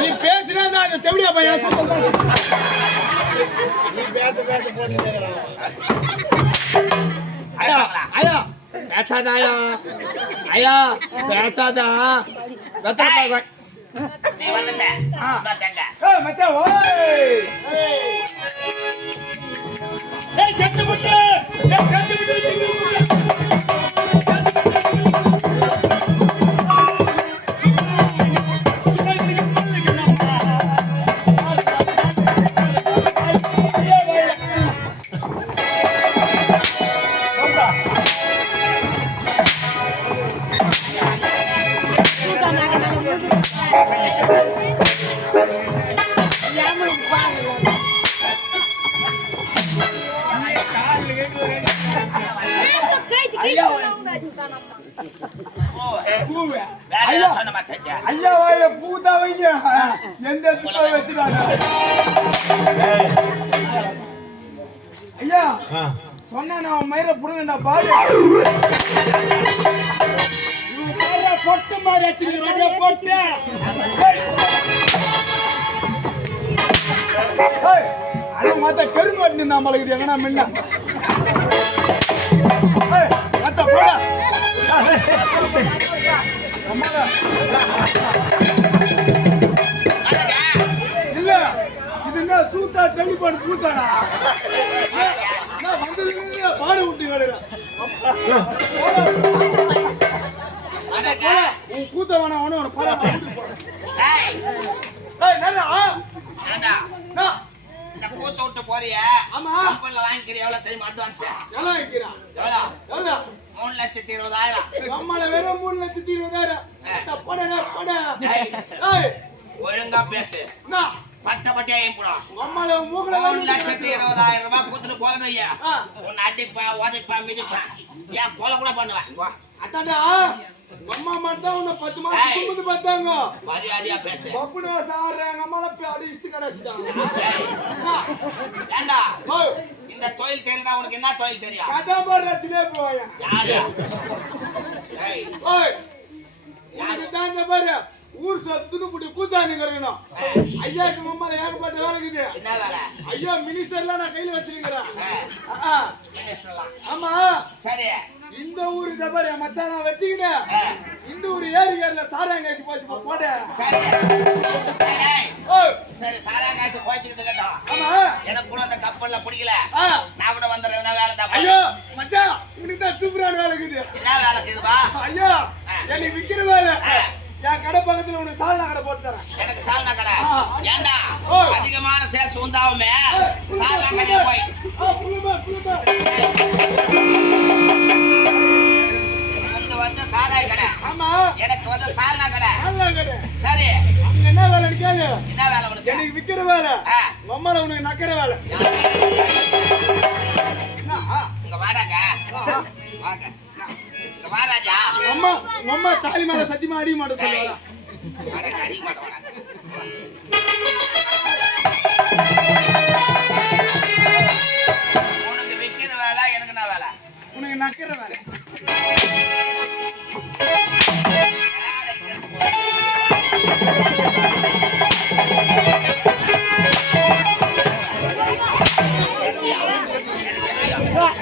நீ பேசினா அந்த தெவடியா பையன் ஐயா ஐயா பேசாதா ஐயா ஐயா பேசாதா நீ வந்துட்ட மச்சா ஓய் ஏய் செத்து முட்டு ஐயா வாயில பூதா வைங்க எந்த வச்சுட்டாங்க ஐயா சொன்னா நான் மயிர புடுங்க பாரு பொட்டு மாதிரி வச்சுக்கிறேன் பொட்டு அட மாத்த கரும்பு வட்டி நம்மளுக்கு எங்கன்னா முன்ன மாத்த போடா இல்ல இது என்ன சூத்தா டெலிபோன் கூத்தாடா வந்தது பாடு விட்டு கிடக்குறேன் உன் கூத்த வேணா அவனு பாட கூத்த விட்டு போறிய ஆமா வாங்கிக்கிற எவ்வளவு தெரியுமா அட்வான்ஸ் எவ்வளவு வாங்கிக்கிறா எவ்வளவு 3,20,000 நம்மள வெறும் 3,20,000 போட ஒழுங்கா பேசு பட்ட பட்டியா ஏன்படும் நம்மள மூக்கல 3,20,000 ரூபாய் கூத்துட்டு போகணும் உன்னை அடிப்பா உதைப்பா மிதிப்பா ஏன் கொலை கூட பண்ணுவேன் அத்தாடா அம்மா மட்டும் உன்னை 10 மாசம் சுமந்து பார்த்தாங்க மரியாதையா பேசு பப்புனா சாடுறாங்க அம்மால அடி இஸ்து கடைச்சிட்டாங்க ஏண்டா இந்த தொழில் தெரிஞ்சா உனக்கு என்ன தொழில் தெரியும் கதாபார் ரச்சிலே போயா யாரு ஓய் யாரு தாங்க பாரு ஊர் சொத்துன்னு புடி கூத்தானுங்க இருக்கணும் ஐயாக்கு மம்மால ஏகப்பட்ட வேலை இருக்குது என்ன வேலை ஐயா மினிஸ்டர்லாம் நான் கையில வச்சிருக்கிறேன் ஆமா சரி இந்த ஊரு தபாரு மச்சான் நான் வச்சுக்கினேன் இந்த ஊரு ஏரியால சாராங்காய்ச்சி போச்சு போட சரி சாராங்காய்ச்சி போய்ச்சிக்கிட்டு கேட்டோம் ஆமா எனக்கு கூட அந்த கப்பல்ல பிடிக்கல நான் கூட வந்துடுறேன் வேலை தான் ஐயோ மச்சான் உனக்கு தான் சூப்பரான வேலை இருக்குது என்ன வேலை இருக்குதுப்பா ஐயோ என்னை விக்கிற வேலை என் கடை பக்கத்துல உனக்கு சால்னா கடை போட்டு தரேன் எனக்கு சால்னா கடை ஏண்டா அதிகமான சேல்ஸ் உண்டாவுமே சால்னா கடை போய் வந்து சாராய கடை ஆமா எனக்கு வந்து சால்னா கடை சரி அங்க என்ன வேலை கேளு என்ன வேலை உனக்கு எனக்கு விக்கிற வேலை மம்மால உனக்கு நக்கற வேலை இங்க வாடாங்க வாங்க இங்க வா ராஜா அம்மா தாலி மேல சத்தியமா அடிக்க மாட்டேன் சொல்லுவாங்க அடிக்க மாட்டேன் உனக்கு விக்கிற வேலை எனக்கு என்ன வேலை உனக்கு நக்கற வேலை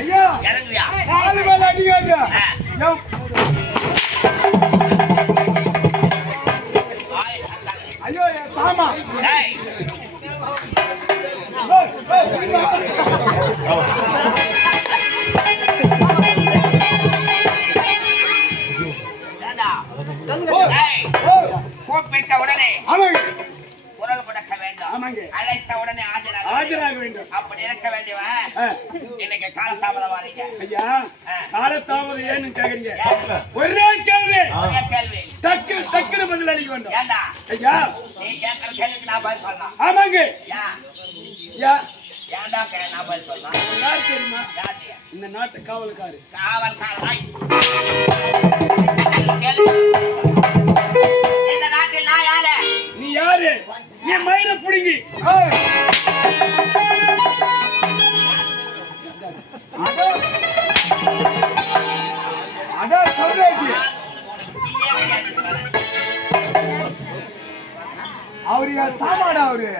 ஐயா இறங்குவியா தாலி மேல அடிக்காத ஐயோ சாமா ஏண்டா? ஏய், கூப்பிட்ட உடனே குரல் கொடுக்க வேண்டும். ஆமாங்க. அழைத்த உடனே ஆஜராக வேண்டும். அப்படி இருக்க வேண்டியவன் இன்னைக்கு காலதாமதம் வாரீங்க. ஐயா காலத்தாமதம் ஏன்னு கேக்குறீங்க? ஒரே கேள்வி ஒரே கேள்வி டக்குன்னு பதில் அளிக்க வேண்டும். ஏண்டா ஐயா நீ கேட்கிற கேள்விக்கு நான் பதில் சொல்லலாம். ஆமாங்க. ஏண்டா நான் பதில் சொல்லலாம். யார் தெரியுமா? யாரு? இந்த நாட்டு காவல்காரு. காவல்காரன். இந்த நாட்டில் நான் யாரு? நீ யாரு? நீ மயிரை புடுங்கி அதான் சொல்றேன். அவரு என் சாமாடா அவரு.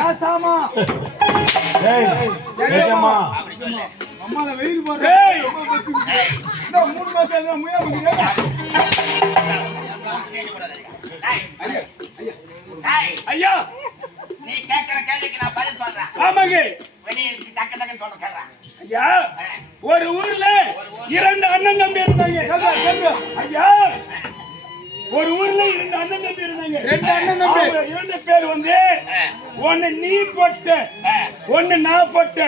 ஏன் சாமா? அப்படி சொல்லு. அம்மால வெயில் ஏய். போடுறேன். 3 மாசம் முயா ஐயா. நீ கேட்கிற கேள்விக்கு நான் பதில் சொல்றேன். ஆமாங்க. வெளியே டக்கு டக்குன்னு சொல்ல கேட்கிறேன். ஐயா ஒரு ஊர்ல 2 அண்ணன் தம்பி இருந்தாங்க. ஐயா ஒரு ஊர்ல 2 அண்ணன் தம்பி இருந்தாங்க. 2 அண்ணன் தம்பி. அவங்க 2 பேர் வந்து ஒன்னு நீ போட்ட ஒன்னு நான் போட்ட.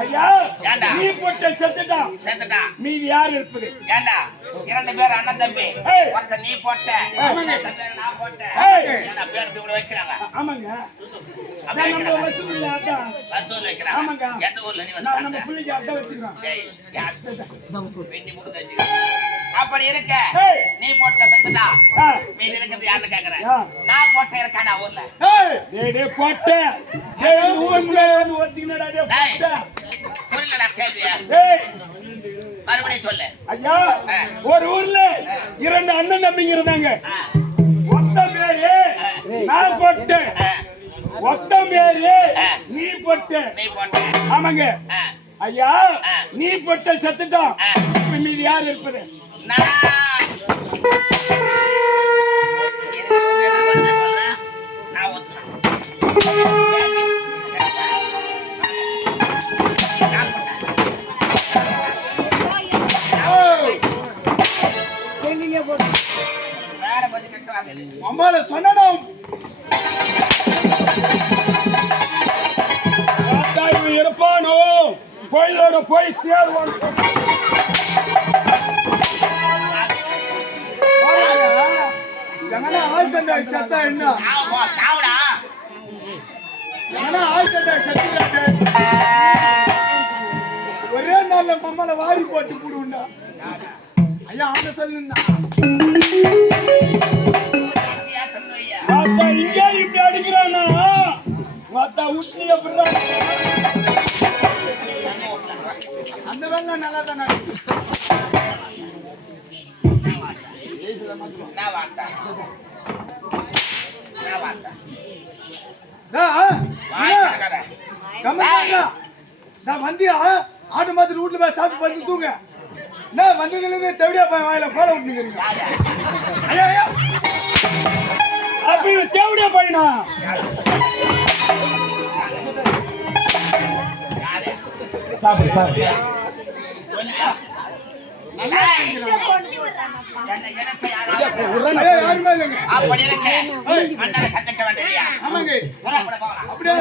ஐயா ஏண்டா? நீ போட்ட செத்துட்டான். சேர்த்துட்டான். மீதி யார் இருப்பது? ஏண்டா 2 பேர் அண்ணன் தம்பி. ஏய். ஒருத்தன் நீ போட்ட, ஆமாங்க. ஒருத்தன் பேர் நான் போட்டேன். ஏய். ஏண்டா பேர் இப்படி வைக்கிறாங்க. ஆமாங்க. அப்படி நம்ம வைக்கிறாங்க. வசூல் இல்ல அதான். வசூல் வைக்கிறாங்க. ஆமாங்க. எந்த ஊர்ல நீ நம்ம வந்து பிள்ளைக்கு அதான் வச்சுக்கிறோம். ஏய், யார்? வெண்ணி முடுக்கு வச்சுக்க. அப்படி இருக்க ஏய். நீ போட்ட செத்துட்டா. ஆ. மீதி இருக்கிறது யாருன்னு கேக்குறேன். யா. நான் போட்ட இருக்காடா ஊர்ல. டேய் போட்ட. டேய் ஊர்ல வந்து ஒட்டிங்கடா டேய் டேய். போட்ட. புரியலடா கேள்வியா? டேய் மறுபடியும் சொல்லு. ஐயா ஒரு ஊர்ல 2 அண்ணன் தம்பிங்க இருந்தாங்க. ஒத்த பேரு நான் போட்டேன், ஒத்த பேரு நீ போட்ட. நீ போட்ட. ஆமாங்க. ஆ. ஐயா நீ போட்ட செத்துட்டான். இப்ப மீதி யார் இருப்பது? நான் நான் ஒத்துக்கிறேன். வேற கொஞ்சம் கட்டுவாங்க. அம்மால சொன்னோம். இவன் இருப்பானோ கோயிலோட போய் சேருவான். எங்கன்னா ஆழ்கண்டா சத்தா என்ன? சாவுடா. எங்கன்னா ஆழ்கண்டா சத்து ஒரே நாள்ல மம்மால வாரி போட்டு போடுண்டா. ஐயா அவங்க சொல்லுங்க. மாத்தா இங்கே இப்படி அடிக்கிறானா? மாத்தா உட்லி அப்படின்னா அந்த வேலை நல்லா தானே. நான் வார்த்தை. நான் வந்தியா ஆட்டு மாதிரி வீட்டுல போய் சாப்பிட்டு பண்ணி தூங்க. என்ன வந்ததுல தெவிடியா போய் வாயில போல விட்டுக்கிறீங்க. ஐயா ஐயா அப்படி தேவடியா பையனா? சாப்பிடு சாப்பிடு. ஐயா யாருமே இல்லைங்க. அப்படி இருக்கு. மன்னரை சந்திக்க வேண்டிய ஆமாங்க போகலாம். அப்படியே